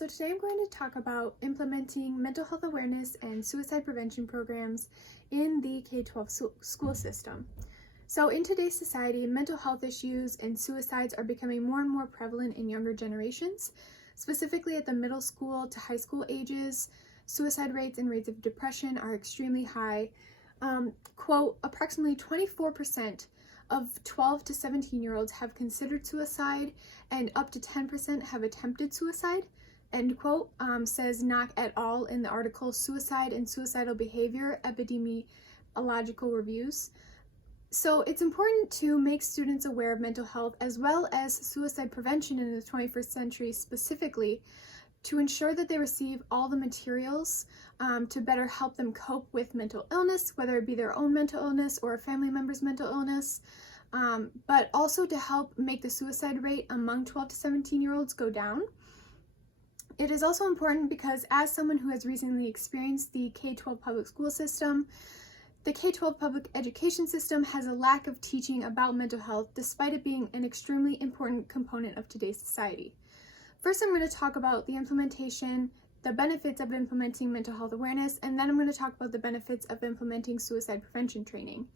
So today I'm going to talk about implementing mental health awareness and suicide prevention programs in the K-12 school system. So in today's society, mental health issues and suicides are becoming more and more prevalent in younger generations. Specifically at the middle school to high school ages, suicide rates and rates of depression are extremely high. Quote, approximately 24% of 12 to 17-year-olds have considered suicide and up to 10% have attempted suicide. End quote, says Not at All in the article Suicide and Suicidal Behavior Epidemiological Reviews. So it's important to make students aware of mental health as well as suicide prevention in the 21st century specifically to ensure that they receive all the materials to better help them cope with mental illness, whether it be their own mental illness or a family member's mental illness, but also to help make the suicide rate among 12 to 17-year-olds go down. It is also important because as someone who has recently experienced the K-12 public school system, the K-12 public education system has a lack of teaching about mental health despite it being an extremely important component of today's society. First, I'm going to talk about the benefits of implementing mental health awareness, and then I'm going to talk about the benefits of implementing suicide prevention training.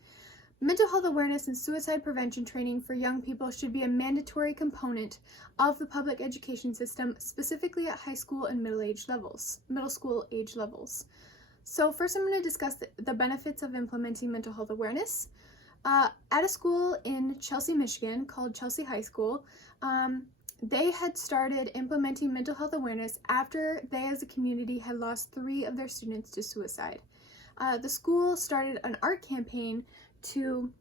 Mental health awareness and suicide prevention training for young people should be a mandatory component of the public education system, specifically at high school and middle school age levels. So first I'm going to discuss the benefits of implementing mental health awareness. At a school in Chelsea, Michigan called Chelsea High School, they had started implementing mental health awareness after they as a community had lost 3 of their students to suicide. The school started an art campaign to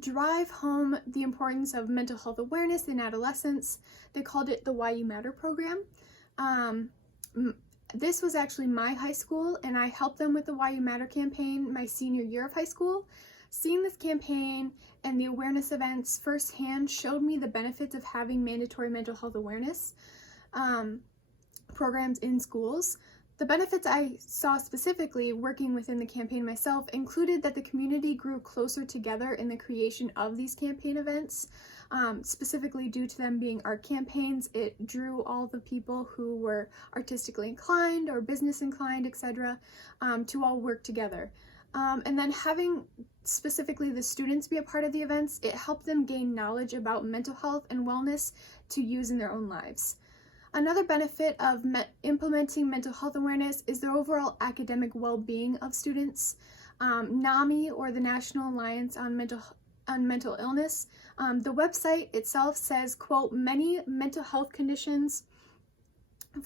drive home the importance of mental health awareness in adolescents. They called it the Why You Matter program. This was actually my high school, and I helped them with the Why You Matter campaign my senior year of high school. Seeing this campaign and the awareness events firsthand showed me the benefits of having mandatory mental health awareness programs in schools. The benefits I saw specifically working within the campaign myself included that the community grew closer together in the creation of these campaign events. Specifically due to them being art campaigns, it drew all the people who were artistically inclined or business inclined, etc., to all work together. And then having specifically the students be a part of the events, it helped them gain knowledge about mental health and wellness to use in their own lives. Another benefit of implementing mental health awareness is the overall academic well-being of students. NAMI, or the National Alliance on Mental Illness, the website itself says, quote, many mental health conditions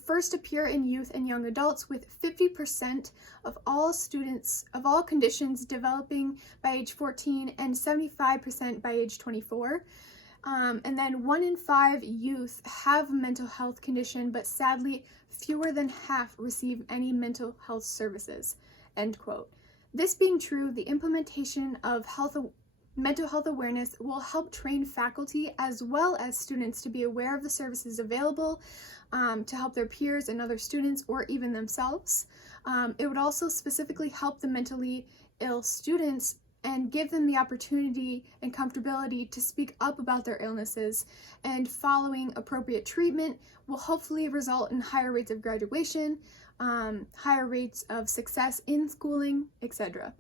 first appear in youth and young adults, with 50% of all conditions developing by age 14 and 75% by age 24. And then 1 in 5 youth have a mental health condition, but sadly, fewer than half receive any mental health services, end quote. This being true, the implementation of mental health awareness will help train faculty as well as students to be aware of the services available to help their peers and other students or even themselves. It would also specifically help the mentally ill students and give them the opportunity and comfortability to speak up about their illnesses, and following appropriate treatment will hopefully result in higher rates of graduation, higher rates of success in schooling, etc.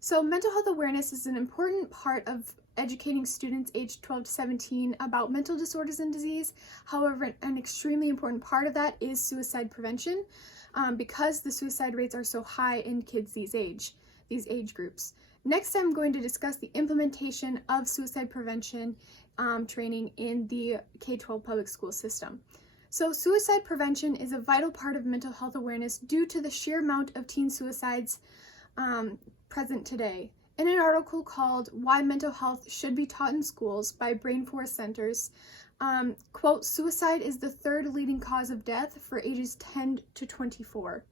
So mental health awareness is an important part of educating students aged 12 to 17 about mental disorders and disease. However, an extremely important part of that is suicide prevention because the suicide rates are so high in kids these age groups. Next, I'm going to discuss the implementation of suicide prevention training in the K-12 public school system. So suicide prevention is a vital part of mental health awareness due to the sheer amount of teen suicides present today. In an article called Why Mental Health Should Be Taught in Schools by Brain Forest Centers, quote, suicide is the 3rd leading cause of death for ages 10 to 24.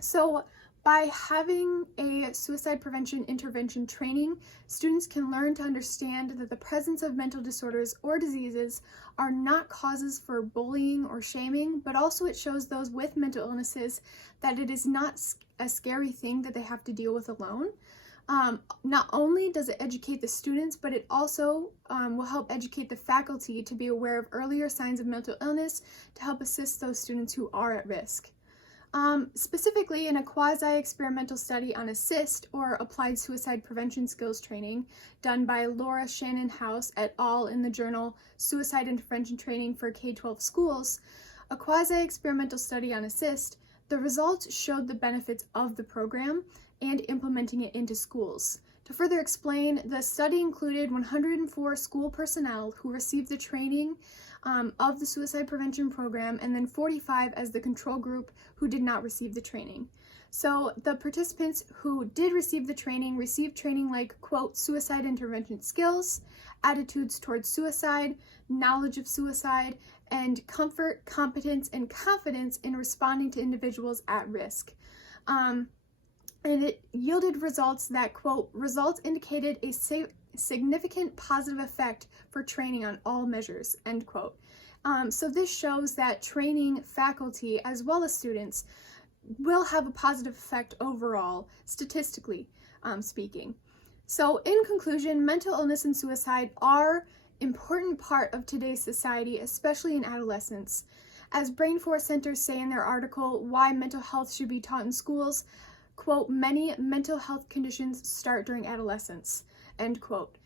So by having a suicide prevention intervention training, students can learn to understand that the presence of mental disorders or diseases are not causes for bullying or shaming, but also it shows those with mental illnesses that it is not a scary thing that they have to deal with alone. Not only does it educate the students, but it also will help educate the faculty to be aware of earlier signs of mental illness to help assist those students who are at risk. Specifically, in a quasi-experimental study on ASSIST, or Applied Suicide Prevention Skills Training, done by Laura Shannon House et al. In the journal Suicide Intervention Training for K-12 Schools, a quasi-experimental study on ASSIST, the results showed the benefits of the program and implementing it into schools. To further explain, the study included 104 school personnel who received the training of the suicide prevention program, and then 45 as the control group who did not receive the training. So the participants who did receive the training received training like, quote, suicide intervention skills, attitudes towards suicide, knowledge of suicide, and comfort, competence, and confidence in responding to individuals at risk. And it yielded results that, quote, results indicated a significant positive effect for training on all measures, end quote. So this shows that training faculty as well as students will have a positive effect overall, statistically speaking. So in conclusion, mental illness and suicide are important part of today's society, especially in adolescence. As Brain Force Centers say in their article, Why Mental Health Should Be Taught in Schools, quote, many mental health conditions start during adolescence, end quote.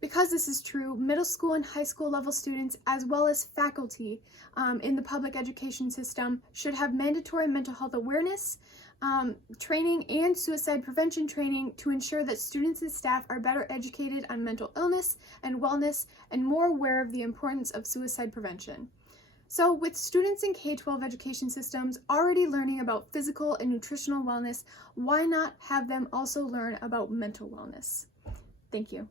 Because this is true, middle school and high school level students, as well as faculty in the public education system, should have mandatory mental health awareness training and suicide prevention training to ensure that students and staff are better educated on mental illness and wellness and more aware of the importance of suicide prevention. So with students in K-12 education systems already learning about physical and nutritional wellness, why not have them also learn about mental wellness? Thank you.